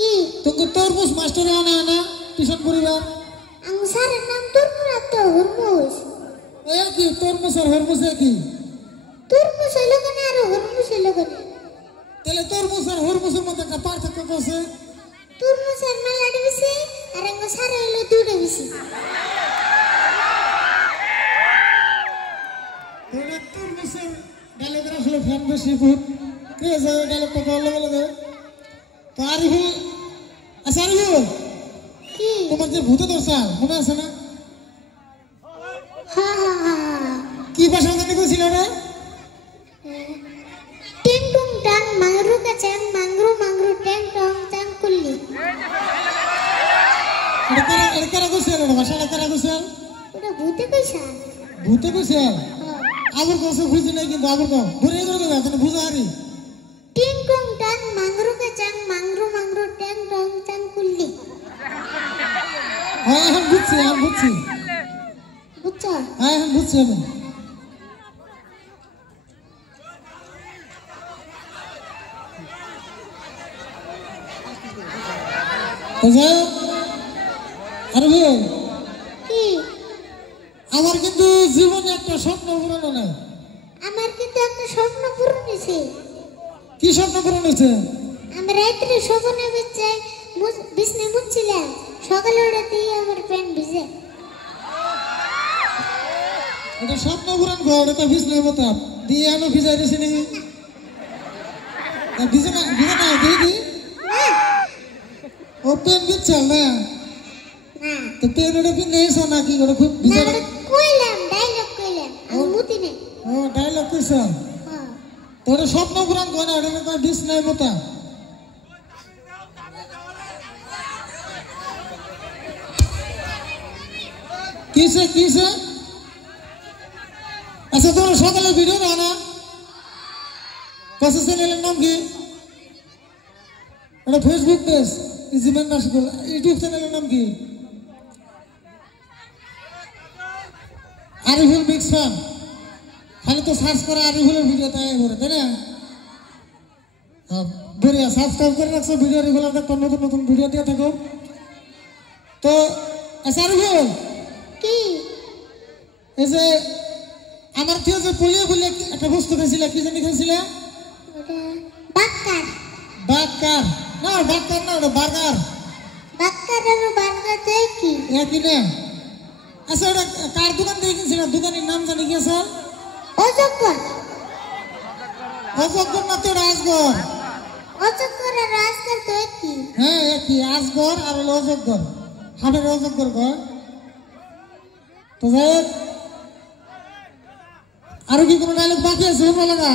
কি তোকে তরমুজ মাস্টার আনা আনা টিউশন করিবার আঙ্গু স্যারের নাম তরমুজ তো হরমুজ এ কি তরমুজ আর হরমুজ কি তরমুজ হইলো কেন আর হরমুজ হইলো কেন তাহলে তরমুজ আর হরমুজের মধ্যে একটা পার্থক্য আছে তরমুজ আর মালাডি বেশি আর আঙ্গু স্যার হইলো দুটো বেশি তাহলে তরমুজের ডায়লগের আসলে ফ্যান বেশি বহুত কে আছে ডায়লগটা বললে বলে তো আরিফুল আচ্ছা আরিফুল কি তোমার যে ভূতে দর্শা মনে আছে না হা হা হা কি ভাষা জানি কইছিল রে টিং টুং টাং মাংরু কাচাং মাংরু মাংরু ট্যাং টং চাং কুল্লি এটা কারা কইছিল রে ভাষাটা কারা কইছিল ওটা ভূতে কইছা ভূতে কইছিল আবার কইছে বুঝি নাই কিন্তু আবার কও ঘুরে ঘুরে দেবে তুমি বুঝা হারি টিং টুং টাং মাংরু কাচাং মাংরু মাংরু ট্যাং টং চাং কুল্লি হ্যাঁ হ্যাঁ বুঝছি বুঝছো হ্যাঁ হ্যাঁ বুঝছি আমি আরে ভাই কি আমার কিন্তু জীবনে একটা স্বপ্ন পূরণ নাই আমার কিন্তু একটা স্বপ্ন পূরণ হয়েছে কি স্বপ্ন পূরণ হয়েছে আমি রাত্রে স্বপ্নে বেঁচে বিছনে মুছছিলাম সকালে উঠে আমার প্যান্ট ভিজে এটা স্বপ্ন পূরণ কর এটা ভিজলে মতো দিয়ে আমি ভিজাই দিছি নাকি ভিজে না দিয়ে দি ও পেন বিচ্ছাল না না তো পেন ওটা পিন নেইছো নাকি ওটা খুব ভিজে না কইলাম ডায়লগ কইলাম আমি মুতি নেই ও ডায়লগ কইছ হ্যাঁ তো ওটা স্বপ্ন পূরণ কর না এটা তো ভিজ নাই মতো কিসে আচ্ছা তোমার সকালে ভিডিও দাও না কত চ্যানেলের নাম কি এটা ফেসবুক পেজ ইজিমেন নাশকুল ইউটিউব চ্যানেলের নাম কি আরিফুল মিক্স ফান খালি তো সার্চ করে আরিফুলের ভিডিও তাই করে তাই না বড়িয়া সাবস্ক্রাইব করে রাখছো ভিডিও রেগুলার দেখো নতুন নতুন ভিডিও দিয়ে থাকো তো আচ্ছা আরিফুল কি এই যে আমার কেউ যে পোলিও বলে একটা বস্তু খাইছিল কি জানি খাইছিল ওটা বাক্কার বার্গার না বার্গার না ওটা বার্গার বাক্কার আর বার্গার তো কি একই না আচ্ছা ওটা কার দোকান থেকে কিনছিল দোকানের নাম জানি কি আছে অজগর অজগর না তো রাজগর অজগর আর রাজগর তো কি হ্যাঁ একই আজগর আর হলো অজগর হাটের অজগর গর তো যাই হোক, আরো কি কোনো ডায়লগ বাকি আছে বলো না